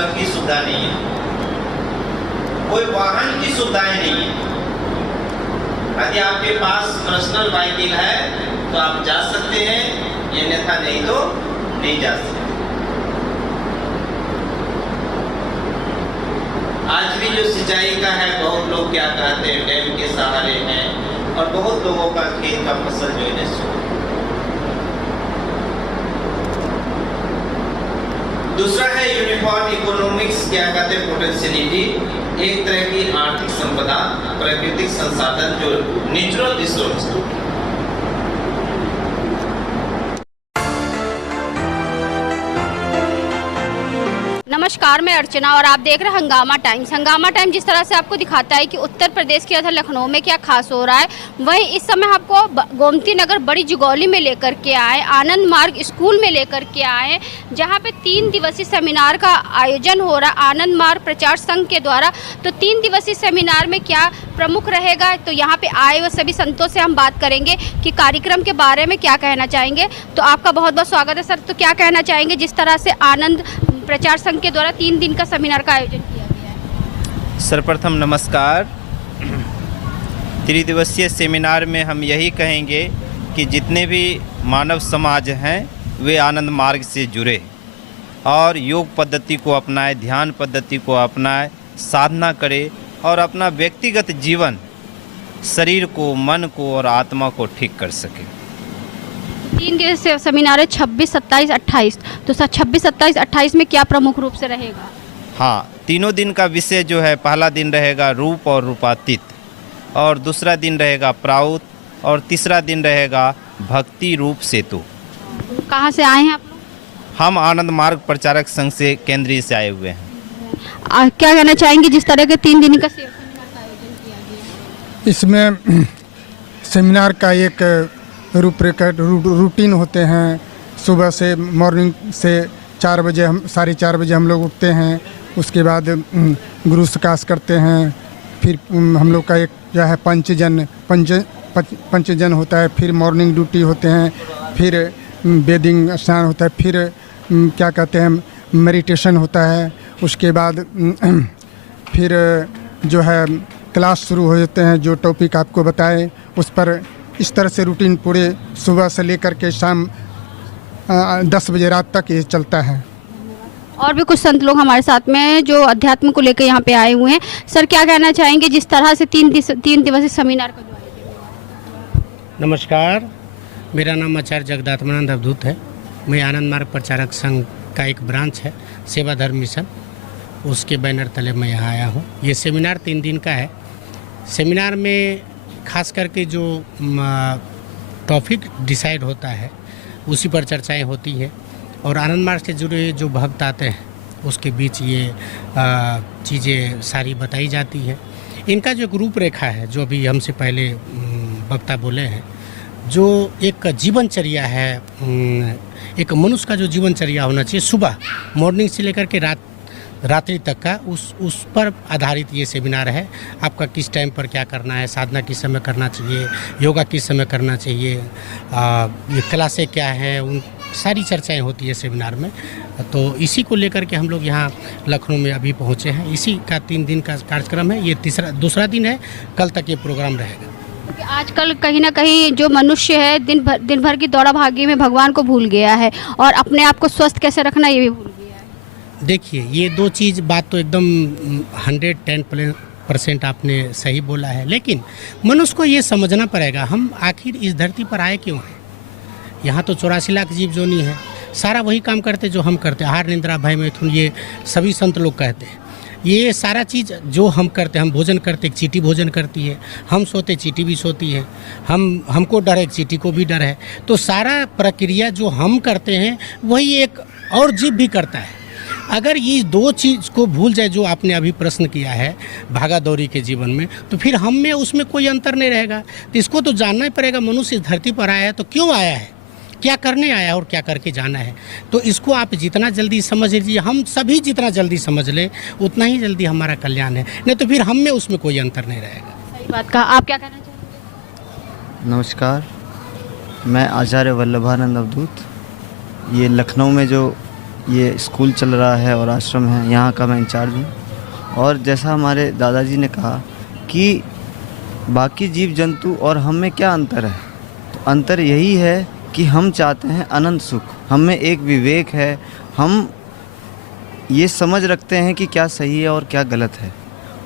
सड़क की सुविधा नहीं है, कोई वाहन की सुविधाएं नहीं है। यदि आपके पास पर्सनल व्हीकल है तो आप जा सकते हैं, अन्यथा नहीं तो नहीं जा सकते। आज भी जो सिंचाई का है, बहुत लोग क्या कहते हैं डैम के सहारे हैं, और बहुत लोगों का खेत का फसल जो है नष्ट। दूसरा है यूनिफॉर्म इकोनॉमिक्स, क्या कहते हैं पोटेंशियलिटी, एक तरह की आर्थिक संपदा, प्राकृतिक संसाधन जो नेचुरल रिसोर्स। नमस्कार, मैं अर्चना और आप देख रहे हैं हंगामा टाइम्स। हंगामा टाइम्स जिस तरह से आपको दिखाता है कि उत्तर प्रदेश के अधर लखनऊ में क्या खास हो रहा है, वहीं इस समय आपको गोमती नगर बड़ी जुगौली में लेकर के आए, आनंद मार्ग स्कूल में लेकर के आए, जहां पे 3 दिवसीय सेमिनार का आयोजन हो रहा है आनंद मार्ग प्रचार संघ के द्वारा। तो 3 दिवसीय सेमिनार में क्या प्रमुख रहेगा, तो यहाँ पे आए हुए सभी संतों से हम बात करेंगे कि कार्यक्रम के बारे में क्या कहना चाहेंगे। तो आपका बहुत बहुत स्वागत है सर। तो क्या कहना चाहेंगे जिस तरह से आनंद प्रचार संघ के द्वारा 3 दिन का सेमिनार का आयोजन किया गया है? सर्वप्रथम नमस्कार। 3 दिवसीय सेमिनार में हम यही कहेंगे कि जितने भी मानव समाज हैं वे आनंद मार्ग से जुड़े और योग पद्धति को अपनाएं, ध्यान पद्धति को अपनाएं, साधना करें और अपना व्यक्तिगत जीवन, शरीर को, मन को और आत्मा को ठीक कर सकें। 3 दिवसीय सेमिनार है 26, 27, 28। तो सर 26, 27, 28 में क्या प्रमुख रूप से रहेगा? हाँ, तीनों दिन का विषय जो है, पहला दिन रहेगा रूप और रूपातीत, और दूसरा दिन रहेगा प्राउत, और तीसरा दिन रहेगा भक्ति रूप सेतु। कहाँ से आए हैं आप लोग? हम आनंद मार्ग प्रचारक संघ से, केंद्रीय से आए हुए हैं। क्या कहना चाहेंगे जिस तरह के 3 दिन का सेमिनार का आयोजन किया गया है? इसमें सेमिनार का एक रूपरेखा रूटीन होते हैं। सुबह से मॉर्निंग से 4 बजे, हम 4:30 बजे हम लोग उठते हैं। उसके बाद गुरु सकाश करते हैं। फिर हम लोग का एक जो है पंचजन होता है। फिर मॉर्निंग ड्यूटी होते हैं। फिर बेदिंग स्नान होता है। फिर क्या कहते हैं मेडिटेशन होता है। उसके बाद फिर जो है क्लास शुरू हो जाते हैं। जो टॉपिक आपको बताए उस पर इस तरह से रूटीन पूरे सुबह से लेकर के शाम 10 बजे रात तक ये चलता है। और भी कुछ संत लोग हमारे साथ में हैं जो अध्यात्म को लेकर यहाँ पे आए हुए हैं। सर क्या कहना चाहेंगे जिस तरह से 3 दिवसीय सेमिनार का जो आयोजन? नमस्कार, मेरा नाम आचार्य जगदात्मानंद अवधूत है। मैं आनंद मार्ग प्रचारक संघ का एक ब्रांच है, सेवा धर्म मिशन, उसके बैनर तले मैं यहाँ आया हूँ। ये सेमिनार 3 दिन का है। सेमिनार में खास करके जो टॉपिक डिसाइड होता है उसी पर चर्चाएं होती हैं, और आनंद मार्ग से जुड़े जो भक्त आते हैं उसके बीच ये चीज़ें सारी बताई जाती हैं। इनका जो एक रूपरेखा है, जो अभी हमसे पहले वक्ता बोले हैं, जो एक जीवनचर्या है, एक मनुष्य का जो जीवनचर्या होना चाहिए, सुबह मॉर्निंग से लेकर के रात्रि तक का, उस पर आधारित ये सेमिनार है। आपका किस टाइम पर क्या करना है, साधना किस समय करना चाहिए, योगा किस समय करना चाहिए, ये क्लासें क्या हैं, उन सारी चर्चाएं होती है सेमिनार में। तो इसी को लेकर के हम लोग यहाँ लखनऊ में अभी पहुँचे हैं। इसी का 3 दिन का कार्यक्रम है। ये दूसरा दिन है। कल तक ये प्रोग्राम रहेगा। क्योंकि आजकल कहीं ना कहीं जो मनुष्य है दिन भर की दौड़ा भागी में भगवान को भूल गया है, और अपने आप को स्वस्थ कैसे रखना ये भी भूल गया है। देखिए, ये 2 चीज़ बात तो एकदम 110% आपने सही बोला है, लेकिन मनुष्य को ये समझना पड़ेगा हम आखिर इस धरती पर आए क्यों हैं। यहाँ तो 84 लाख जीव जोनी है, सारा वही काम करते जो हम करते, आहार निद्रा भय मैथुन, ये सभी संत लोग कहते हैं। ये सारा चीज़ जो हम करते, हम भोजन करते, एक चींटी भोजन करती है, हम सोते चींटी भी सोती है, हमको डर है, एक चींटी को भी डर है। तो सारा प्रक्रिया जो हम करते हैं वही एक और जीव भी करता है। अगर ये 2 चीज़ को भूल जाए, जो आपने अभी प्रश्न किया है भागा दौड़ी के जीवन में, तो फिर हम में उसमें कोई अंतर नहीं रहेगा। तो इसको तो जानना ही पड़ेगा, मनुष्य इस धरती पर आया है तो क्यों आया है, क्या करने आया है और क्या करके जाना है। तो इसको आप जितना जल्दी समझ लीजिए, हम सभी जितना जल्दी समझ लें उतना ही जल्दी हमारा कल्याण है, नहीं तो फिर हम में उसमें कोई अंतर नहीं रहेगा। सही बात कहा। आप क्या कहना चाहेंगे? नमस्कार, मैं आचार्य वल्लभानंद अवधूत। ये लखनऊ में जो ये स्कूल चल रहा है और आश्रम है, यहाँ का मैं इंचार्ज हूँ। और जैसा हमारे दादाजी ने कहा कि बाकी जीव जंतु और हम में क्या अंतर है, तो अंतर यही है कि हम चाहते हैं अनंत सुख। हम में एक विवेक है, हम ये समझ रखते हैं कि क्या सही है और क्या गलत है,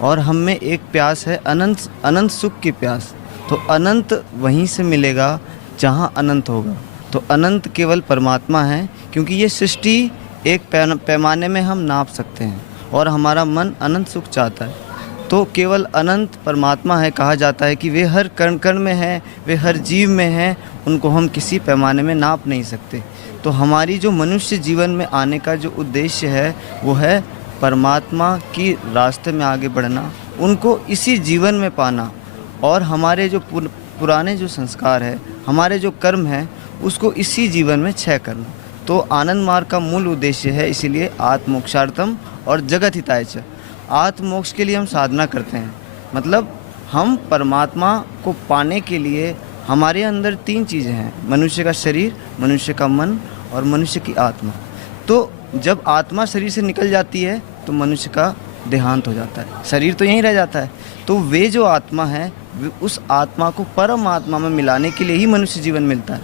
और हम में एक प्यास है अनंत सुख की प्यास। तो अनंत वहीं से मिलेगा जहाँ अनंत होगा। तो अनंत केवल परमात्मा है, क्योंकि ये सृष्टि एक पैमाने में हम नाप सकते हैं और हमारा मन अनंत सुख चाहता है। तो केवल अनंत परमात्मा है। कहा जाता है कि वे हर कण कण में है, वे हर जीव में है, उनको हम किसी पैमाने में नाप नहीं सकते। तो हमारी जो मनुष्य जीवन में आने का जो उद्देश्य है वो है परमात्मा की रास्ते में आगे बढ़ना, उनको इसी जीवन में पाना, और हमारे जो पुराने जो संस्कार है, हमारे जो कर्म है, उसको इसी जीवन में क्षय करना। तो आनंद मार्ग का मूल उद्देश्य है, इसीलिए आत्मोक्षार्थम और जगत हिताय च। आत्मोक्ष के लिए हम साधना करते हैं, मतलब हम परमात्मा को पाने के लिए हमारे अंदर 3 चीज़ें हैं, मनुष्य का शरीर, मनुष्य का मन और मनुष्य की आत्मा। तो जब आत्मा शरीर से निकल जाती है तो मनुष्य का देहांत हो जाता है, शरीर तो यहीं रह जाता है। तो वे जो आत्मा है, उस आत्मा को परम आत्मा में मिलाने के लिए ही मनुष्य जीवन मिलता है।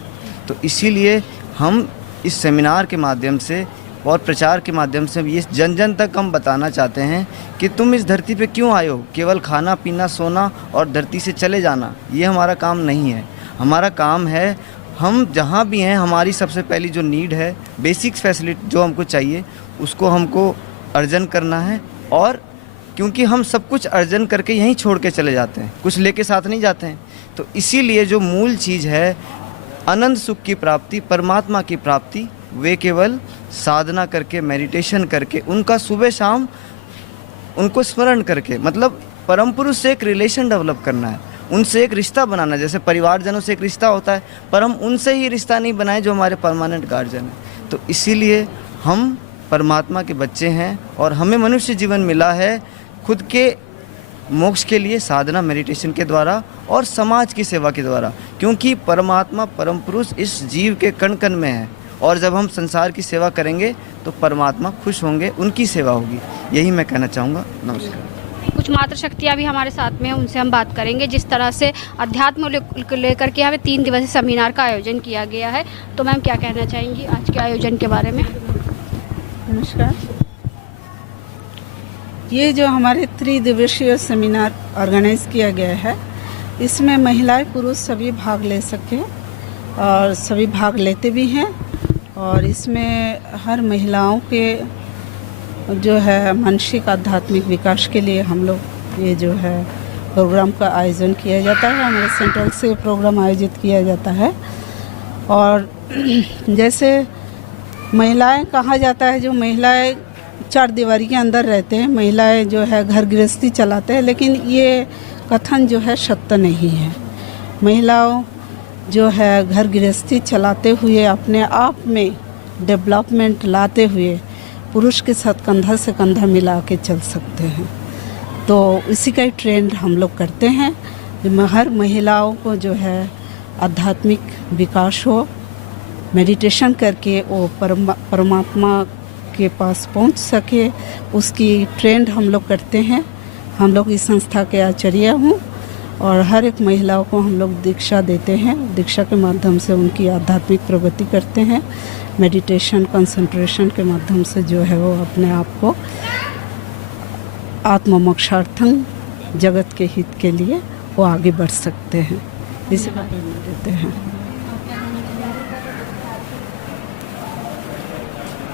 तो इसीलिए हम इस सेमिनार के माध्यम से और प्रचार के माध्यम से ये जन जन तक हम बताना चाहते हैं कि तुम इस धरती पे क्यों आए हो। केवल खाना पीना सोना और धरती से चले जाना, ये हमारा काम नहीं है। हमारा काम है, हम जहाँ भी हैं, हमारी सबसे पहली जो नीड है, बेसिक फैसिलिटी जो हमको चाहिए, उसको हमको अर्जन करना है। और क्योंकि हम सब कुछ अर्जन करके यहीं छोड़ के चले जाते हैं, कुछ लेके साथ नहीं जाते हैं। तो इसीलिए जो मूल चीज़ है अनंत सुख की प्राप्ति, परमात्मा की प्राप्ति, वे केवल साधना करके, मेडिटेशन करके, उनका सुबह शाम उनको स्मरण करके, मतलब परम पुरुष से एक रिलेशन डेवलप करना है, उनसे एक रिश्ता बनाना। जैसे परिवारजनों से एक रिश्ता होता है, पर हम उनसे ही रिश्ता नहीं बनाए जो हमारे परमानेंट गार्जियन हैं। तो इसीलिए हम परमात्मा के बच्चे हैं और हमें मनुष्य जीवन मिला है खुद के मोक्ष के लिए साधना, मेडिटेशन के द्वारा और समाज की सेवा के द्वारा, क्योंकि परमात्मा परम पुरुष इस जीव के कण कण में है। और जब हम संसार की सेवा करेंगे तो परमात्मा खुश होंगे, उनकी सेवा होगी। यही मैं कहना चाहूँगा। नमस्कार। कुछ मातृ शक्तियाँ भी हमारे साथ में हैं, उनसे हम बात करेंगे। जिस तरह से अध्यात्म को लेकर के हमें 3 दिवसीय सेमिनार का आयोजन किया गया है, तो मैम क्या कहना चाहेंगी आज के आयोजन के बारे में? नमस्कार। ये जो हमारे 3 दिवसीय सेमिनार ऑर्गेनाइज किया गया है, इसमें महिलाएं पुरुष सभी भाग ले सकें और सभी भाग लेते भी हैं। और इसमें हर महिलाओं के जो है मानसिक आध्यात्मिक विकास के लिए हम लोग ये जो है प्रोग्राम का आयोजन किया जाता है। हमारे सेंट्रल से प्रोग्राम आयोजित किया जाता है। और जैसे महिलाएं कहा जाता है, जो महिलाएं 4 दीवारी के अंदर रहते हैं, महिलाएं जो है घर गृहस्थी चलाते हैं, लेकिन ये कथन जो है सत्य नहीं है। महिलाओं जो है घर गृहस्थी चलाते हुए अपने आप में डेवलपमेंट लाते हुए पुरुष के साथ कंधा से कंधा मिला के चल सकते हैं। तो इसी का ही ट्रेंड हम लोग करते हैं, हर महिलाओं को जो है आध्यात्मिक विकास हो, मेडिटेशन करके वो परमात्मा के पास पहुंच सके, उसकी ट्रेंड हम लोग करते हैं। हम लोग इस संस्था के आचार्य हूँ और हर एक महिलाओं को हम लोग दीक्षा देते हैं। दीक्षा के माध्यम से उनकी आध्यात्मिक प्रगति करते हैं। मेडिटेशन, कंसंट्रेशन के माध्यम से जो है वो अपने आप को आत्ममोक्षार्थम, जगत के हित के लिए वो आगे बढ़ सकते हैं। इसी का प्रेरणा देते हैं।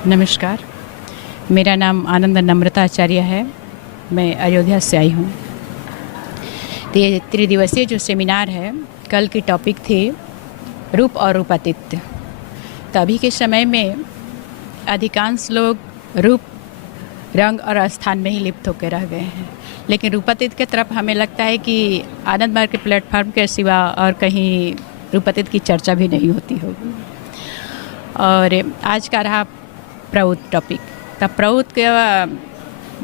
नमस्कार, मेरा नाम आनंद नम्रता आचार्य है। मैं अयोध्या से आई हूँ। तो ये 3 दिवसीय जो सेमिनार है, कल की टॉपिक थी रूप और रूपातीत। तो अभी के समय में अधिकांश लोग रूप, रंग और स्थान में ही लिप्त होकर रह गए हैं, लेकिन रूपातीत की तरफ हमें लगता है कि आनंद मार्ग के प्लेटफॉर्म के सिवा और कहीं रूपातीत की चर्चा भी नहीं होती होगी। और आज का रहा प्रौत टॉपिक। तब प्रौत का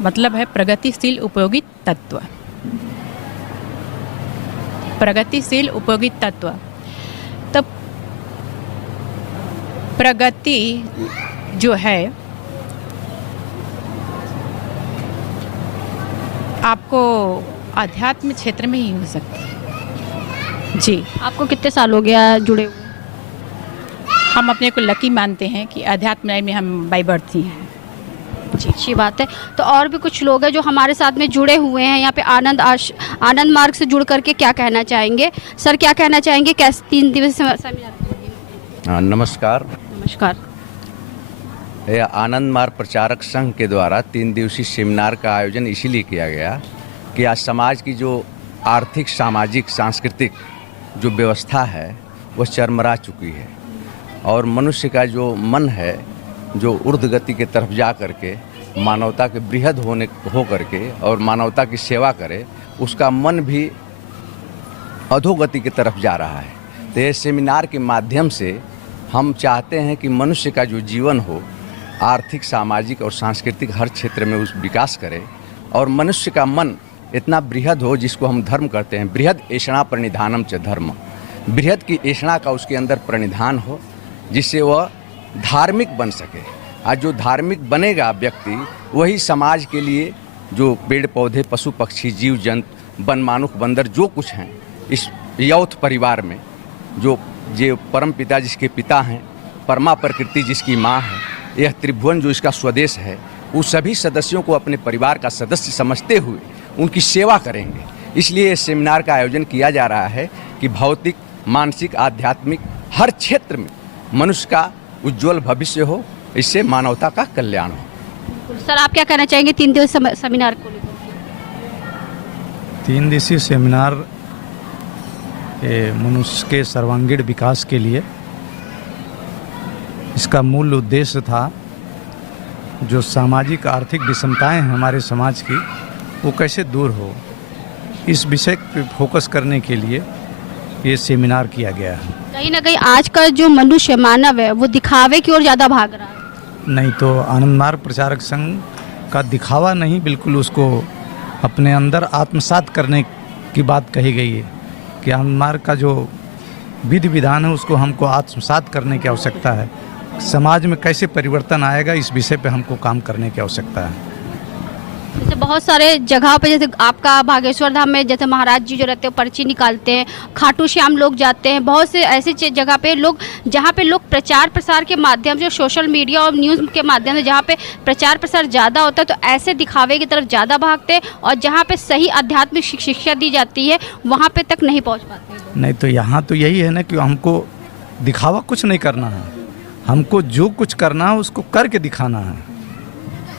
मतलब है प्रगतिशील उपयोगी तत्व। प्रगतिशील उपयोगी तत्व। तब प्रगति जो है आपको आध्यात्म क्षेत्र में ही हो सकती है जी। आपको कितने साल हो गया जुड़े हुए? हम अपने को लकी मानते हैं कि अध्यात्म में हम बाय बर्थ ही हैं जी। अच्छी बात है। तो और भी कुछ लोग हैं जो हमारे साथ में जुड़े हुए हैं यहाँ पे आनंद मार्ग से जुड़ करके क्या कहना चाहेंगे? सर क्या कहना चाहेंगे? कैसे 3 दिवसीय सेमिनार? नमस्कार। नमस्कार। यह आनंद मार्ग प्रचारक संघ के द्वारा 3 दिवसीय सेमिनार का आयोजन इसीलिए किया गया कि आज समाज की जो आर्थिक, सामाजिक, सांस्कृतिक जो व्यवस्था है वह चरमरा चुकी है और मनुष्य का जो मन है जो ऊर्ध्व गति के तरफ जा करके मानवता के बृहद हो करके और मानवता की सेवा करे, उसका मन भी अधोगति की तरफ जा रहा है। तो ये सेमिनार के माध्यम से हम चाहते हैं कि मनुष्य का जो जीवन हो आर्थिक, सामाजिक और सांस्कृतिक हर क्षेत्र में उस विकास करे और मनुष्य का मन इतना बृहद हो जिसको हम धर्म कहते हैं। बृहद ऐषणा प्रणिधानम च धर्म, बृहद की ऐषणा का उसके अंदर प्रणिधान हो जिससे वह धार्मिक बन सके। आज जो धार्मिक बनेगा व्यक्ति वही समाज के लिए जो पेड़ पौधे, पशु पक्षी, जीव जंतु, वन मानुख, बंदर जो कुछ हैं इस यौथ परिवार में, जो परम पिता जिसके पिता हैं, परमा प्रकृति जिसकी माँ है, यह त्रिभुवन जो इसका स्वदेश है, उस सभी सदस्यों को अपने परिवार का सदस्य समझते हुए उनकी सेवा करेंगे। इसलिए इस सेमिनार का आयोजन किया जा रहा है कि भौतिक, मानसिक, आध्यात्मिक हर क्षेत्र में मनुष्य का उज्जवल भविष्य हो, इससे मानवता का कल्याण हो। सर आप क्या कहना चाहेंगे 3 दिवसीय सेमिनार को लेकर? 3 दिवसीय सेमिनार मनुष्य के सर्वांगीण विकास के लिए इसका मूल उद्देश्य था जो सामाजिक आर्थिक विषमताएं हैं हमारे समाज की वो कैसे दूर हो, इस विषय पर फोकस करने के लिए ये सेमिनार किया गया है। कहीं ना कहीं आज का जो मनुष्य मानव है वो दिखावे की ओर ज़्यादा भाग रहा है। नहीं तो आनंद मार्ग प्रचारक संघ का दिखावा नहीं, बिल्कुल उसको अपने अंदर आत्मसात करने की बात कही गई है कि आनंद मार्ग का जो विधि विधान है उसको हमको आत्मसात करने की आवश्यकता है। समाज में कैसे परिवर्तन आएगा इस विषय पे हमको काम करने की आवश्यकता है। जैसे बहुत सारे जगह पे, जैसे आपका बागेश्वर धाम में जैसे महाराज जी जो रहते हैं पर्ची निकालते हैं, खाटू श्याम लोग जाते हैं, बहुत से ऐसी जगह पे लोग जहाँ पे लोग प्रचार प्रसार के माध्यम से, सोशल मीडिया और न्यूज़ के माध्यम से जहाँ पे प्रचार प्रसार ज़्यादा होता है तो ऐसे दिखावे की तरफ ज़्यादा भागते हैं और जहाँ पे सही आध्यात्मिक शिक्षा दी जाती है वहाँ पे तक नहीं पहुँच पाते। नहीं तो यहाँ तो यही है ना कि हमको दिखावा कुछ नहीं करना है, हमको जो कुछ करना है उसको करके दिखाना है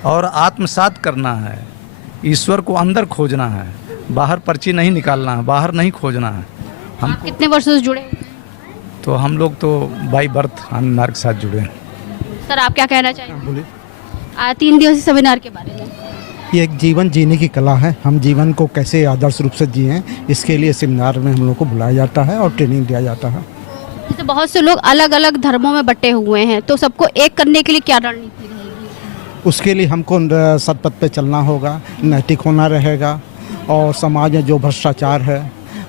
और आत्मसात करना है। ईश्वर को अंदर खोजना है, बाहर पर्ची नहीं निकालना है, बाहर नहीं खोजना है। हम आप कितने वर्षों से जुड़े? तो हम लोग तो बाई बर्थ आनंद मार्ग के साथ जुड़े हैं। सर आप क्या कहना चाहेंगे? बोलिए। 3 दिवसीय सेमिनार के बारे में। ये एक जीवन जीने की कला है, हम जीवन को कैसे आदर्श रूप से जिएं, इसके लिए सेमिनार में हम लोग को बुलाया जाता है और ट्रेनिंग दिया जाता है। जैसे बहुत से लोग अलग अलग धर्मों में बटे हुए हैं तो सबको एक करने के लिए क्या रणनीति रहेगी? उसके लिए हमको सतपथ पे चलना होगा, नैतिक होना रहेगा और समाज में जो भ्रष्टाचार है,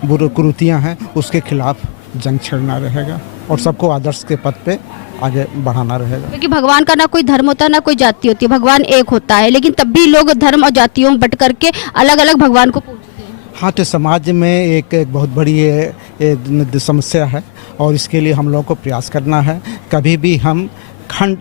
बुरी कुरीतियाँ हैं उसके खिलाफ जंग छेड़ना रहेगा और सबको आदर्श के पथ पे आगे बढ़ाना रहेगा। क्योंकि भगवान का ना कोई धर्म होता है ना कोई जाति होती है, भगवान एक होता है, लेकिन तब भी लोग धर्म और जातियों में बट करके अलग अलग भगवान को पूजते हैं। हाँ, तो समाज में एक बहुत बड़ी समस्या है और इसके लिए हम लोगों को प्रयास करना है। कभी भी हम खंड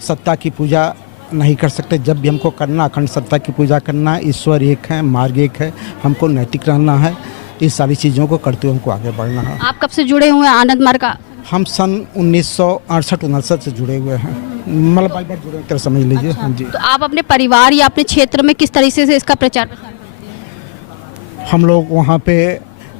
सत्ता की पूजा नहीं कर सकते, जब भी हमको करना अखंड सत्ता की पूजा करना है। ईश्वर एक है, मार्ग एक है, हमको नैतिक रहना है, इस सारी चीज़ों को करते हुए हमको आगे बढ़ना है। आप कब से जुड़े हुए हैं आनंद मार्ग का? हम सन 1968-69 से जुड़े हुए हैं, मतलब बाई बार जुड़े तरह समझ लीजिए। हाँ जी। तो आप अपने परिवार या अपने क्षेत्र में किस तरीके से इसका प्रचार प्रसार करते हैं? हम लोग वहाँ पे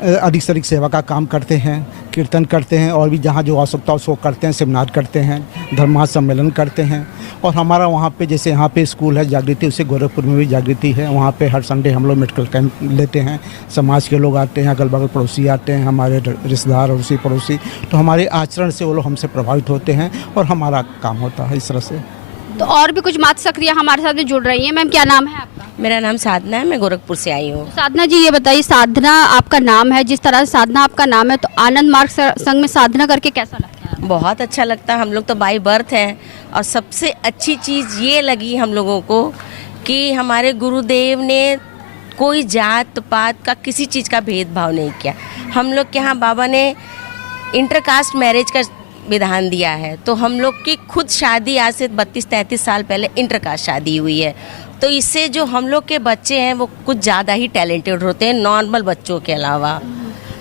अधिक से अधिक सेवा का काम करते हैं, कीर्तन करते हैं और भी जहाँ जो आवश्यकता उसको करते हैं, सेमिनार करते हैं, धर्मार्थ सम्मेलन करते हैं। और हमारा वहाँ पे जैसे यहाँ पे स्कूल है जागृति, उसे गोरखपुर में भी जागृति है। वहाँ पे हर संडे हम लोग मेडिकल कैंप लेते हैं, समाज के लोग आते हैं, अगल बगल पड़ोसी आते हैं, हमारे रिश्तेदार और उसी पड़ोसी, तो हमारे आचरण से वो लोग हमसे प्रभावित होते हैं और हमारा काम होता है इस तरह से। तो और भी कुछ माता सक्रिया हमारे साथ में जुड़ रही हैं। मैम क्या नाम है आपका? मेरा नाम साधना है, मैं गोरखपुर से आई हूँ। साधना जी ये बताइए, साधना आपका नाम है, जिस तरह से साधना आपका नाम है, तो आनंद मार्ग संघ में साधना करके कैसा लगता है? बहुत अच्छा लगता है। हम लोग तो बाई बर्थ हैं और सबसे अच्छी चीज़ ये लगी हम लोगों को कि हमारे गुरुदेव ने कोई जात पात का किसी चीज़ का भेदभाव नहीं किया। हम लोग के यहाँ बाबा ने इंटरकास्ट मैरिज का विधान दिया है, तो हम लोग की खुद शादी आज से 32-33 साल पहले इंटरकास्ट शादी हुई है। तो इससे जो हम लोग के बच्चे हैं वो कुछ ज़्यादा ही टैलेंटेड होते हैं नॉर्मल बच्चों के अलावा।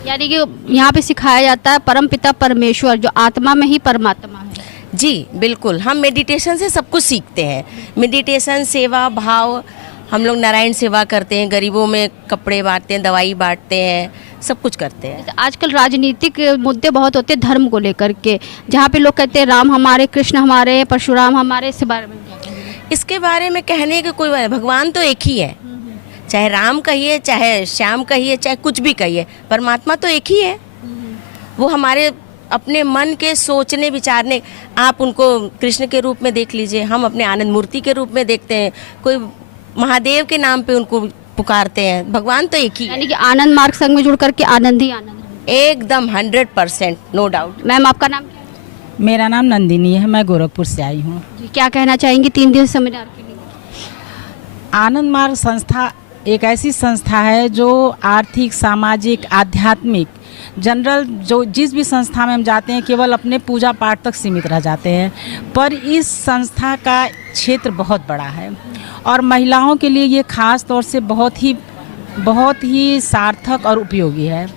यानी कि यहाँ पे सिखाया जाता है परमपिता परमेश्वर जो आत्मा में ही परमात्मा है। जी बिल्कुल, हम मेडिटेशन से सब कुछ सीखते हैं। मेडिटेशन, सेवा भाव, हम लोग नारायण सेवा करते हैं, गरीबों में कपड़े बांटते हैं, दवाई बांटते हैं, सब कुछ करते हैं। आजकल राजनीतिक मुद्दे बहुत होते हैं धर्म को लेकर के, जहाँ पे लोग कहते हैं राम हमारे, कृष्ण हमारे, परशुराम हमारे, इसके बारे में क्या कहेंगे? इसके बारे में कहने की कोई बात नहीं, भगवान तो एक ही है। चाहे राम कहिए, चाहे श्याम कहिए, चाहे कुछ भी कहिए, परमात्मा तो एक ही है। वो हमारे अपने मन के सोचने विचारने, आप उनको कृष्ण के रूप में देख लीजिए, हम अपने आनंद मूर्ति के रूप में देखते हैं, कोई महादेव के नाम पे उनको पुकारते हैं। भगवान तो एक ही है। यानी कि आनंद मार्ग संघ में जुड़ करके आनंद ही आनंद। एकदम 100%, नो डाउट। मैम आपका नाम क्या है? मेरा नाम नंदिनी है, मैं गोरखपुर से आई हूँ। क्या कहना चाहेंगी 3 दिवसीय सेमिनार के लिए? आनंद मार्ग संस्था एक ऐसी संस्था है जो आर्थिक, सामाजिक, आध्यात्मिक, जनरल जो जिस भी संस्था में हम जाते हैं केवल अपने पूजा पाठ तक सीमित रह जाते हैं, पर इस संस्था का क्षेत्र बहुत बड़ा है और महिलाओं के लिए ये खास तौर से बहुत ही सार्थक और उपयोगी है।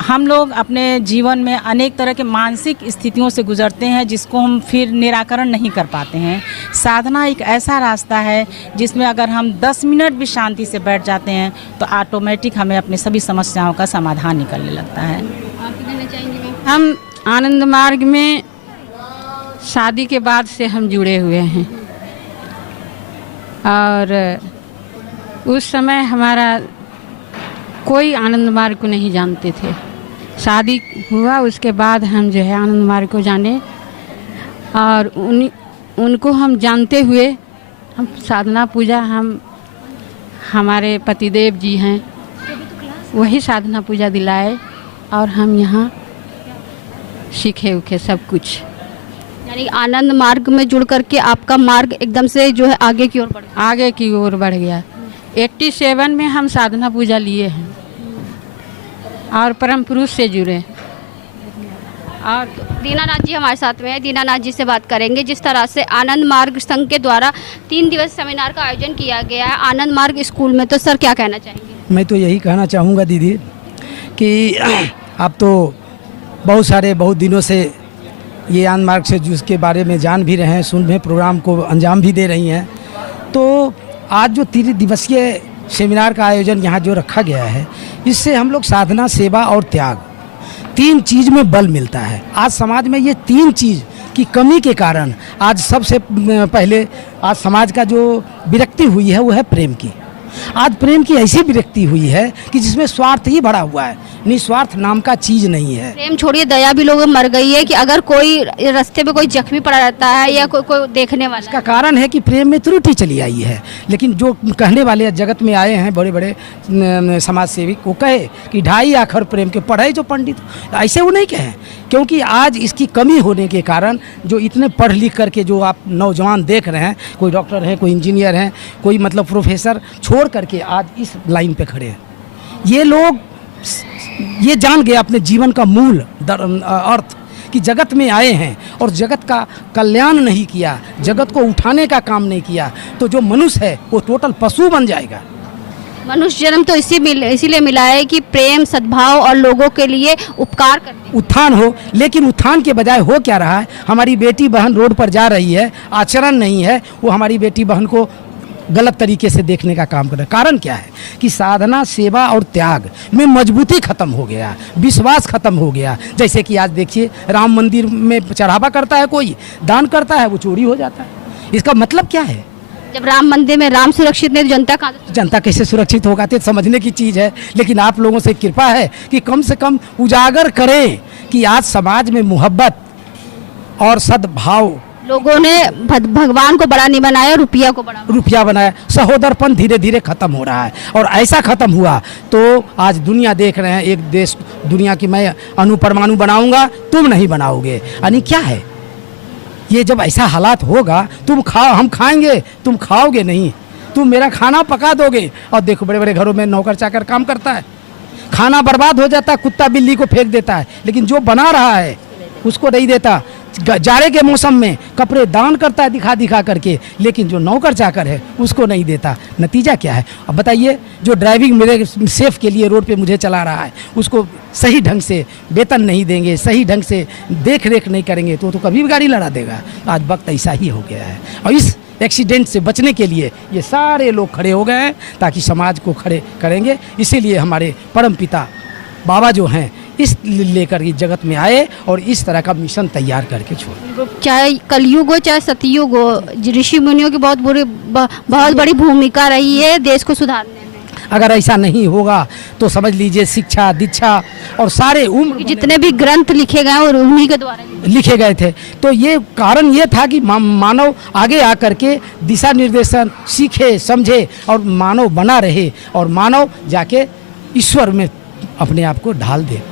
हम लोग अपने जीवन में अनेक तरह के मानसिक स्थितियों से गुजरते हैं जिसको हम फिर निराकरण नहीं कर पाते हैं। साधना एक ऐसा रास्ता है जिसमें अगर हम 10 मिनट भी शांति से बैठ जाते हैं तो ऑटोमेटिक हमें अपनी सभी समस्याओं का समाधान निकलने लगता है। आप क्या कहना चाहेंगे मैम? हम आनंद मार्ग में शादी के बाद से हम जुड़े हुए हैं और उस समय हमारा कोई आनंद मार्ग को नहीं जानते थे। शादी हुआ उसके बाद हम जो है आनंद मार्ग को जाने और उनको हम जानते हुए हम साधना पूजा, हम हमारे पतिदेव जी हैं वही साधना पूजा दिलाए और हम यहाँ सीखे उखे सब कुछ। यानी आनंद मार्ग में जुड़ करके आपका मार्ग एकदम से जो है आगे की ओर बढ़ गया। 87 में हम साधना पूजा लिए हैं और परम पुरुष से जुड़े। और दीनानाथ जी हमारे साथ में है, दीनानाथ जी से बात करेंगे। जिस तरह से आनंद मार्ग संघ के द्वारा 3 दिवसीय सेमिनार का आयोजन किया गया है आनंद मार्ग स्कूल में, तो सर क्या कहना चाहेंगे? मैं तो यही कहना चाहूँगा दीदी कि आप तो बहुत दिनों से ये आनंद मार्ग से जिसके बारे में जान भी रहे हैं, सुन भी, प्रोग्राम को अंजाम भी दे रही हैं। तो आज जो 3 दिवसीय सेमिनार का आयोजन यहाँ जो रखा गया है, इससे हम लोग साधना, सेवा और त्याग 3 चीज़ में बल मिलता है। आज समाज में ये 3 चीज़ की कमी के कारण आज सबसे पहले आज समाज का जो विरक्ति हुई है वो है प्रेम की। आज प्रेम की ऐसी विरक्ति हुई है कि जिसमें स्वार्थ ही भरा हुआ है, निस्वार्थ नाम का चीज नहीं है। प्रेम छोड़िए, दया भी लोगों में मर गई है कि अगर कोई रास्ते में कोई जख्मी पड़ा रहता है या कोई देखने वाला, इसका कारण है कि प्रेम में त्रुटि चली आई है। लेकिन जो कहने वाले जगत में आए हैं बड़े बड़े समाज सेवी, वो कहे कि 2.5 अक्षर प्रेम के पढ़े जो पंडित, ऐसे वो नहीं कहें, क्योंकि आज इसकी कमी होने के कारण जो इतने पढ़ लिख करके जो आप नौजवान देख रहे हैं, कोई डॉक्टर है, कोई इंजीनियर है, कोई मतलब प्रोफेसर छोड़ करके आज इस लाइन पे खड़े हैं। ये लोग ये जान गए अपने जीवन का मूल अर्थ कि जगत में आए हैं और जगत का कल्याण नहीं किया, जगत को उठाने का काम नहीं किया, तो जो मनुष्य है वो टोटल पशु बन जाएगा। मनुष्य जन्म तो इसीलिए मिला है कि प्रेम, सद्भाव और लोगों के लिए उपकार करने, उत्थान हो। लेकिन उत्थान के बजाय हो क्या रहा है, हमारी बेटी बहन रोड पर जा रही है, आचरण नहीं है, वो हमारी बेटी बहन को गलत तरीके से देखने का काम कर रहा है। कारण क्या है कि साधना, सेवा और त्याग में मजबूती खत्म हो गया, विश्वास खत्म हो गया। जैसे कि आज देखिए राम मंदिर में चढ़ावा करता है, कोई दान करता है, वो चोरी हो जाता है। इसका मतलब क्या है? जब राम मंदिर में राम सुरक्षित नहीं, जनता कैसे सुरक्षित होगा? तो समझने की चीज़ है। लेकिन आप लोगों से कृपा है कि कम से कम उजागर करें कि आज समाज में मोहब्बत और सद्भाव, लोगों ने भगवान को बड़ा नहीं बनाया, रुपया बनाया। सहोदरपन धीरे धीरे खत्म हो रहा है और ऐसा खत्म हुआ तो आज दुनिया देख रहे हैं, एक देश दुनिया की मैं अणु-परमाणु बनाऊंगा, तुम नहीं बनाओगे। यानी क्या है ये? जब ऐसा हालात होगा, तुम खाओ, हम खाएंगे, तुम खाओगे नहीं। तुम मेरा खाना पका दोगे। और देखो बड़े बड़े घरों में नौकर चाकर काम करता है, खाना बर्बाद हो जाता है, कुत्ता बिल्ली को फेंक देता है, लेकिन जो बना रहा है उसको नहीं देता। जाड़े के मौसम में कपड़े दान करता है दिखा दिखा करके, लेकिन जो नौकर चाकर है उसको नहीं देता। नतीजा क्या है? अब बताइए, जो ड्राइविंग मेरे सेफ के लिए रोड पे मुझे चला रहा है उसको सही ढंग से वेतन नहीं देंगे, सही ढंग से देख रेख नहीं करेंगे तो कभी भी गाड़ी लड़ा देगा। आज वक्त ऐसा ही हो गया है और इस एक्सीडेंट से बचने के लिए ये सारे लोग खड़े हो गए हैं ताकि समाज को खड़े करेंगे। इसीलिए हमारे परमपिता बाबा जो हैं इस लेकर के जगत में आए और इस तरह का मिशन तैयार करके छोड़े। चाहे कलयुग हो चाहे सतयुग हो, ऋषि मुनियों की बहुत बड़ी भूमिका रही है देश को सुधारने में। अगर ऐसा नहीं होगा तो समझ लीजिए शिक्षा दीक्षा और सारे उम्र जितने भी ग्रंथ लिखे गए और उन्हीं के द्वारा लिखे गए थे, तो ये कारण ये था कि मानव आगे आकर के दिशा निर्देशन सीखे समझे और मानव बना रहे और मानव जाके ईश्वर में अपने आप को ढाल दे।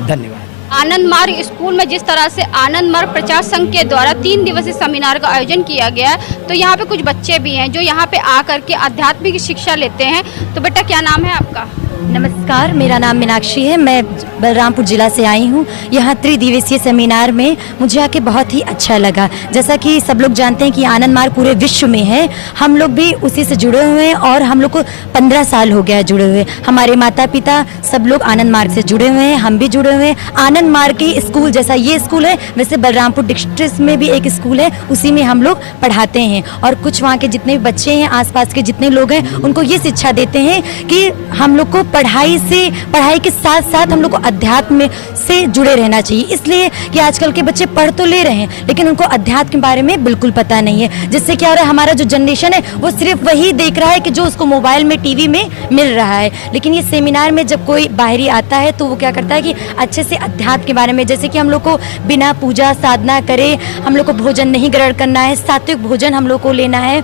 धन्यवाद। आनंद मार्ग स्कूल में जिस तरह से आनंद मार्ग प्रचार संघ के द्वारा 3 दिवसीय सेमिनार का आयोजन किया गया है, तो यहाँ पे कुछ बच्चे भी हैं जो यहाँ पे आकर के आध्यात्मिक शिक्षा लेते हैं। तो बेटा क्या नाम है आपका? नमस्कार, मेरा नाम मीनाक्षी है। मैं बलरामपुर ज़िला से आई हूँ। यहाँ त्रिदिवसीय सेमिनार में मुझे आके बहुत ही अच्छा लगा। जैसा कि सब लोग जानते हैं कि आनंद मार्ग पूरे विश्व में है, हम लोग भी उसी से जुड़े हुए हैं और हम लोग को 15 साल हो गया है जुड़े हुए। हमारे माता पिता सब लोग आनंद मार्ग से जुड़े हुए हैं, हम भी जुड़े हुए हैं। आनंद मार्ग के स्कूल जैसा ये स्कूल है, वैसे बलरामपुर डिस्ट्रिक्ट में भी एक स्कूल है, उसी में हम लोग पढ़ाते हैं और कुछ वहाँ के जितने भी बच्चे हैं, आसपास के जितने लोग हैं, उनको ये शिक्षा देते हैं कि हम लोग को पढ़ाई के साथ साथ हम लोग को अध्यात्म से जुड़े रहना चाहिए। इसलिए कि आजकल के बच्चे पढ़ तो ले रहे हैं लेकिन उनको अध्यात्म के बारे में बिल्कुल पता नहीं है, जिससे क्या हो रहा है, हमारा जो जनरेशन है वो सिर्फ वही देख रहा है कि जो उसको मोबाइल में टीवी में मिल रहा है। लेकिन ये सेमिनार में जब कोई बाहरी आता है तो वो क्या करता है कि अच्छे से अध्यात्म के बारे में, जैसे कि हम लोग को बिना पूजा साधना करे हम लोग को भोजन नहीं ग्रहण करना है, सात्विक भोजन हम लोग को लेना है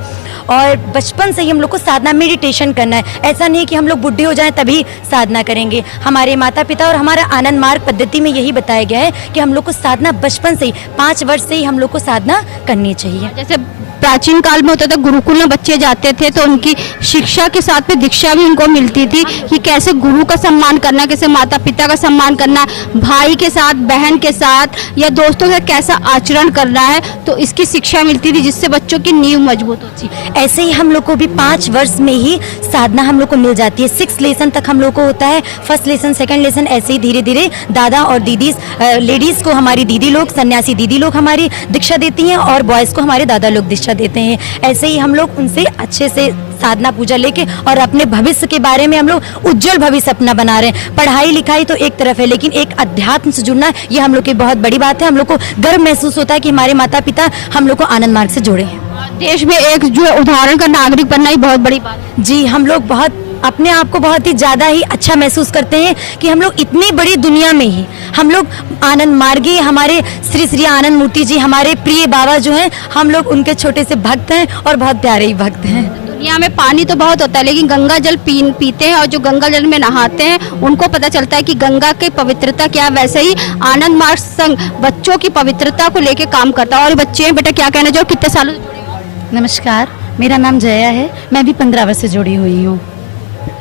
और बचपन से ही हम लोग को साधना मेडिटेशन करना है। ऐसा नहीं कि हम लोग बुढ़े हो जाएं तभी साधना करेंगे। हमारे माता पिता और हमारा आनंद मार्ग पद्धति में यही बताया गया है कि हम लोग को साधना बचपन से ही 5 वर्ष से ही हम लोग को साधना करनी चाहिए। जैसे प्राचीन काल में होता था, गुरुकुल में बच्चे जाते थे तो उनकी शिक्षा के साथ में दीक्षा भी उनको मिलती थी कि कैसे गुरु का सम्मान करना, कैसे माता पिता का सम्मान करना, भाई के साथ, बहन के साथ या दोस्तों के साथ कैसा आचरण करना है, तो इसकी शिक्षा मिलती थी जिससे बच्चों की नींव मजबूत होती। ऐसे ही हम लोग को भी 5 वर्ष में ही साधना हम लोग को मिल जाती है। 6 लेसन तक हम लोग को होता है, फर्स्ट लेसन सेकंड लेसन, ऐसे ही धीरे धीरे दादा और दीदी लेडीज़ को हमारी दीदी लोग, सन्यासी दीदी लोग हमारी दीक्षा देती हैं और बॉयज़ को हमारे दादा लोग दीक्षा देते हैं। ऐसे ही हम लोग उनसे अच्छे से साधना पूजा लेके और अपने भविष्य के बारे में हम लोग उज्जवल भविष्य अपना बना रहे हैं। पढ़ाई लिखाई तो एक तरफ है लेकिन एक अध्यात्म से जुड़ना ये हम लोग की बहुत बड़ी बात है। हम लोग को गर्व महसूस होता है कि हमारे माता पिता हम लोग को आनंद मार्ग से जोड़े हैं। देश में एक जो उदाहरण का नागरिक बनना ही बहुत बड़ी बात है। जी, हम लोग बहुत अपने आप को बहुत ही ज़्यादा ही अच्छा महसूस करते हैं कि हम लोग इतनी बड़ी दुनिया में ही हम लोग आनंद मार्गी, हमारे श्री श्री आनंद मूर्ति जी हमारे प्रिय बाबा जो हैं, हम लोग उनके छोटे से भक्त हैं और बहुत प्यारे ही भक्त हैं। दुनिया में पानी तो बहुत होता है लेकिन गंगा जल पीते हैं और जो गंगा जल में नहाते हैं उनको पता चलता है कि गंगा की पवित्रता क्या है। वैसे ही आनंद मार्ग संघ बच्चों की पवित्रता को लेकर काम करता है। और बच्चे बेटा क्या कहना चाहो, कितने सालों से जुड़े हो? नमस्कार, मेरा नाम जया है, मैं भी 15 वर्ष से जुड़ी हुई हूँ।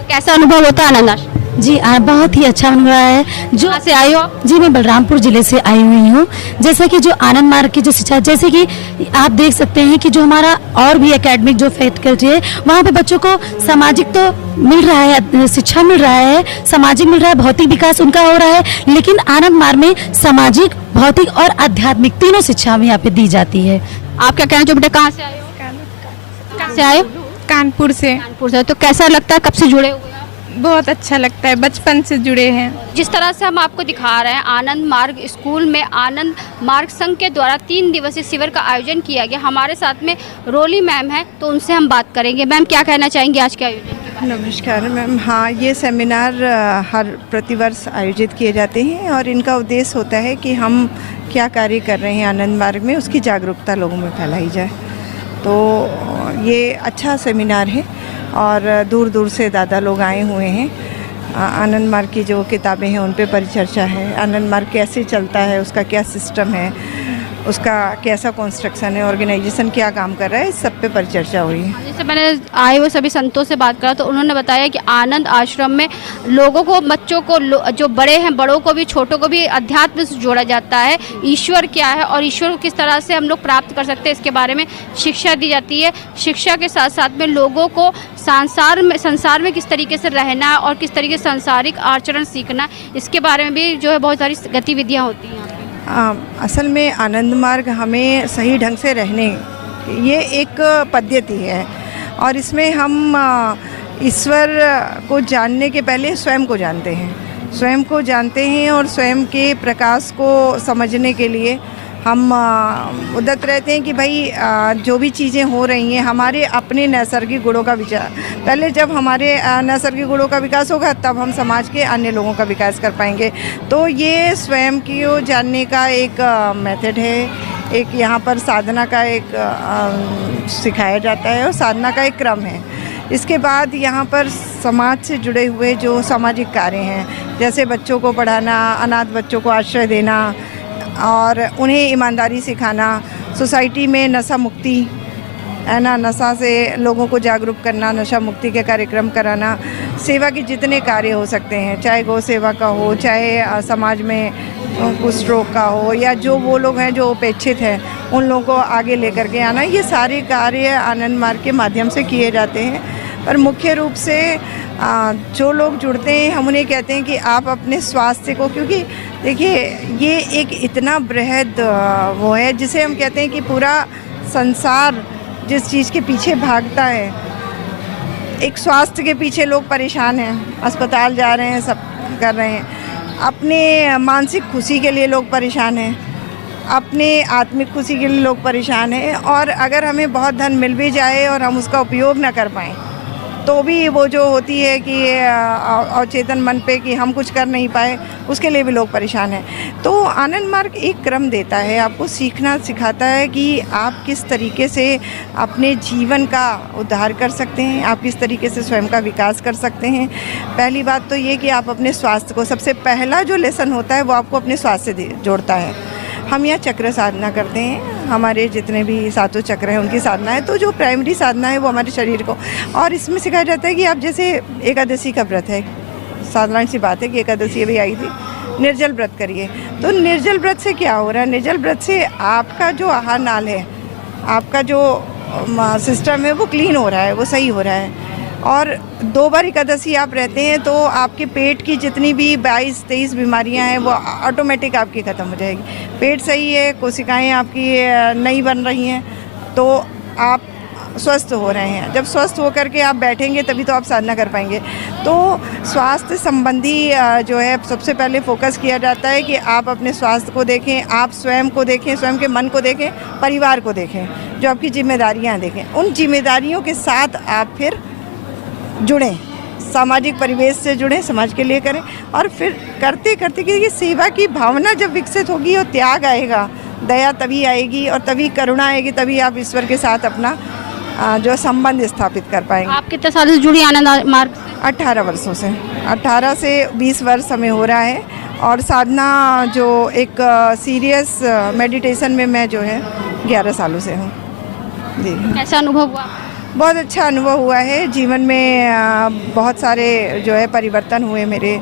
कैसा अनुभव होता है आनंद आश्रम? जी बहुत ही अच्छा अनुभव है। जो से आई हो? जी, मैं बलरामपुर ज़िले से आई हुई हूँ। जैसा कि जो आनंद मार्ग की जो शिक्षा, जैसे कि आप देख सकते हैं कि जो हमारा और भी एकेडमिक जो फैकल्टी है वहाँ पे बच्चों को सामाजिक तो मिल रहा है, शिक्षा मिल रहा है, सामाजिक मिल रहा है, भौतिक विकास उनका हो रहा है, लेकिन आनंद मार्ग में सामाजिक, भौतिक और आध्यात्मिक तीनों शिक्षा में यहाँ पे दी जाती है। आप क्या कहना चाहो बेटा, कहाँ से आए हो? कहाँ से आए हो? कानपुर से। कानपुर से। तो कैसा लगता है, कब से जुड़े हुए? बहुत अच्छा लगता है, बचपन से जुड़े हैं। जिस तरह से हम आपको दिखा रहे हैं, आनंद मार्ग स्कूल में आनंद मार्ग संघ के द्वारा 3 दिवसीय शिविर का आयोजन किया गया। हमारे साथ में रोली मैम है तो उनसे हम बात करेंगे। मैम क्या कहना चाहेंगे आज के आयोजन के बारे में? नमस्कार मैम। हाँ, ये सेमिनार हर प्रतिवर्ष आयोजित किए जाते हैं और इनका उद्देश्य होता है कि हम क्या कार्य कर रहे हैं आनंद मार्ग में, उसकी जागरूकता लोगों में फैलाई जाए। तो ये अच्छा सेमिनार है और दूर दूर से दादा लोग आए हुए हैं। आनंद मार्ग की जो किताबें हैं उन पे परिचर्चा है, आनंद मार्ग कैसे चलता है, उसका क्या सिस्टम है, उसका कैसा कंस्ट्रक्शन है, ऑर्गेनाइजेशन क्या काम कर रहा है, इस सब पे परिचर्चा हुई है। जैसे मैंने आए हुए सभी संतों से बात करा तो उन्होंने बताया कि आनंद आश्रम में लोगों को, बच्चों को, जो बड़े हैं बड़ों को भी, छोटों को भी अध्यात्म से जोड़ा जाता है। ईश्वर क्या है और ईश्वर को किस तरह से हम लोग प्राप्त कर सकते हैं, इसके बारे में शिक्षा दी जाती है। शिक्षा के साथ साथ में लोगों को संसार में किस तरीके से रहना है और किस तरीके से सांसारिक आचरण सीखना है, इसके बारे में भी जो है बहुत सारी गतिविधियाँ होती हैं। असल में आनंद मार्ग हमें सही ढंग से रहने, ये एक पद्धति है और इसमें हम ईश्वर को जानने के पहले स्वयं को जानते हैं, स्वयं को जानते हैं और स्वयं के प्रकाश को समझने के लिए हम उद्यत रहते हैं कि भाई जो भी चीज़ें हो रही हैं हमारे अपने नैसर्गिक गुणों का विचार, पहले जब हमारे नैसर्गिक गुणों का विकास होगा तब हम समाज के अन्य लोगों का विकास कर पाएंगे। तो ये स्वयं को जानने का एक मेथड है, एक यहाँ पर साधना का एक सिखाया जाता है और साधना का एक क्रम है। इसके बाद यहाँ पर समाज से जुड़े हुए जो सामाजिक कार्य हैं, जैसे बच्चों को पढ़ाना, अनाथ बच्चों को आश्रय देना और उन्हें ईमानदारी सिखाना, सोसाइटी में नशा मुक्ति है ना, नशा से लोगों को जागरूक करना, नशा मुक्ति के कार्यक्रम कराना, सेवा के जितने कार्य हो सकते हैं, चाहे गौ सेवा का हो, चाहे समाज में कुष्ठ रोग का हो, या जो वो लोग हैं जो उपेक्षित हैं उन लोगों को आगे लेकर के आना, ये सारे कार्य आनंद मार्ग के माध्यम से किए जाते हैं। पर मुख्य रूप से जो लोग जुड़ते हैं हम उन्हें कहते हैं कि आप अपने स्वास्थ्य को, क्योंकि देखिए ये एक इतना बृहद वो है जिसे हम कहते हैं कि पूरा संसार जिस चीज़ के पीछे भागता है, एक स्वास्थ्य के पीछे लोग परेशान हैं, अस्पताल जा रहे हैं, सब कर रहे हैं, अपने मानसिक खुशी के लिए लोग परेशान हैं, अपने आत्मिक खुशी के लिए लोग परेशान हैं, और अगर हमें बहुत धन मिल भी जाए और हम उसका उपयोग ना कर पाएँ तो भी वो जो होती है कि अवचेतन मन पे कि हम कुछ कर नहीं पाए, उसके लिए भी लोग परेशान हैं। तो आनंद मार्ग एक क्रम देता है, आपको सीखना सिखाता है कि आप किस तरीके से अपने जीवन का उद्धार कर सकते हैं, आप किस तरीके से स्वयं का विकास कर सकते हैं। पहली बात तो ये कि आप अपने स्वास्थ्य को, सबसे पहला जो लेसन होता है वो आपको अपने स्वास्थ्य से जोड़ता है। हम यहाँ चक्र साधना करते हैं, हमारे जितने भी सातों चक्र हैं उनकी साधना है, तो जो प्राइमरी साधना है वो हमारे शरीर को, और इसमें सिखाया जाता है कि आप जैसे एकादशी का व्रत है, साधारण सी बात है कि एकादशी अभी आई थी, निर्जल व्रत करिए। तो निर्जल व्रत से क्या हो रहा है, निर्जल व्रत से आपका जो आहार नाल है, आपका जो सिस्टम है वो क्लीन हो रहा है, वो सही हो रहा है। और 2 बार एकादशी आप रहते हैं तो आपके पेट की जितनी भी 22-23 बीमारियां हैं वो ऑटोमेटिक आपकी ख़त्म हो जाएगी। पेट सही है, कोशिकाएं आपकी नहीं बन रही हैं तो आप स्वस्थ हो रहे हैं। जब स्वस्थ होकर के आप बैठेंगे तभी तो आप साधना कर पाएंगे। तो स्वास्थ्य संबंधी जो है सबसे पहले फोकस किया जाता है कि आप अपने स्वास्थ्य को देखें, आप स्वयं को देखें, स्वयं के मन को देखें, परिवार को देखें, जो आपकी जिम्मेदारियाँ देखें। उन जिम्मेदारियों के साथ आप फिर जुड़ें, सामाजिक परिवेश से जुड़ें, समाज के लिए करें, और फिर करते करते कि सेवा की भावना जब विकसित होगी और त्याग आएगा, दया तभी आएगी और तभी करुणा आएगी, तभी आप ईश्वर के साथ अपना जो संबंध स्थापित कर पाएंगे। आप कितने साल से जुड़ी आनंद मार्ग? 18 वर्षों से, 18 से 20 वर्ष हमें हो रहा है, और साधना जो एक सीरियस मेडिटेशन में मैं जो है 11 सालों से हूँ जी। कैसा अनुभव हुआ? बहुत अच्छा अनुभव हुआ है। जीवन में बहुत सारे जो है परिवर्तन हुए मेरे,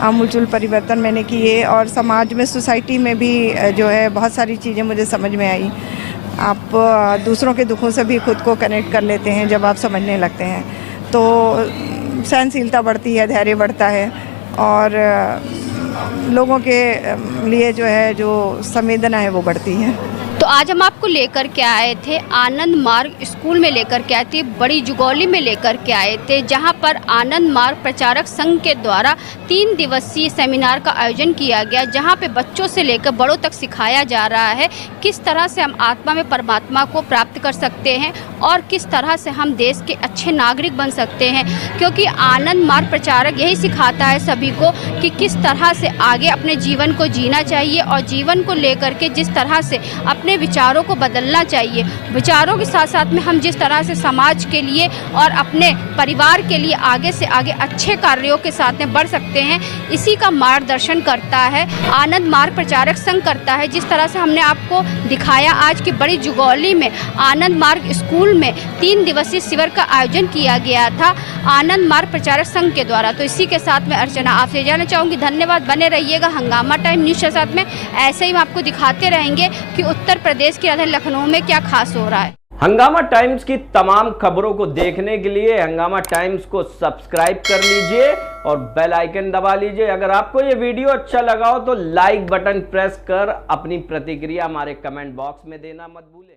आमूलचूल परिवर्तन मैंने किए, और समाज में, सोसाइटी में भी जो है बहुत सारी चीज़ें मुझे समझ में आई। आप दूसरों के दुखों से भी खुद को कनेक्ट कर लेते हैं जब आप समझने लगते हैं, तो सहनशीलता बढ़ती है, धैर्य बढ़ता है, और लोगों के लिए जो है जो संवेदना है वो बढ़ती है। तो आज हम आपको लेकर के आए थे, आनंद मार्ग स्कूल में लेकर के आए थे, बड़ी जुगौली में लेकर के आए थे, जहां पर आनंद मार्ग प्रचारक संघ के द्वारा 3 दिवसीय सेमिनार का आयोजन किया गया, जहां पे बच्चों से लेकर बड़ों तक सिखाया जा रहा है किस तरह से हम आत्मा में परमात्मा को प्राप्त कर सकते हैं और किस तरह से हम देश के अच्छे नागरिक बन सकते हैं। क्योंकि आनंद मार्ग प्रचारक यही सिखाता है सभी को कि किस तरह से आगे अपने जीवन को जीना चाहिए, और जीवन को लेकर के जिस तरह से अपने अपने विचारों को बदलना चाहिए। विचारों के साथ साथ में हम जिस तरह से समाज के लिए और अपने परिवार के लिए आगे से आगे अच्छे कार्यों के साथ में बढ़ सकते हैं, इसी का मार्गदर्शन करता है आनंद मार्ग प्रचारक संघ करता है। जिस तरह से हमने आपको दिखाया आज की बड़ी जुगौली में आनंद मार्ग स्कूल में 3 दिवसीय शिविर का आयोजन किया गया था आनंद मार्ग प्रचारक संघ के द्वारा। तो इसी के साथ में अर्चना आपसे जाना चाहूँगी, धन्यवाद। बने रहिएगा हंगामा टाइम न्यूज़ के साथ में, ऐसे ही हम आपको दिखाते रहेंगे कि उत्तर प्रदेश की राजधानी लखनऊ में क्या खास हो रहा है। हंगामा टाइम्स की तमाम खबरों को देखने के लिए हंगामा टाइम्स को सब्सक्राइब कर लीजिए और बेल आइकन दबा लीजिए। अगर आपको ये वीडियो अच्छा लगा हो तो लाइक बटन प्रेस कर अपनी प्रतिक्रिया हमारे कमेंट बॉक्स में देना मत भूलें।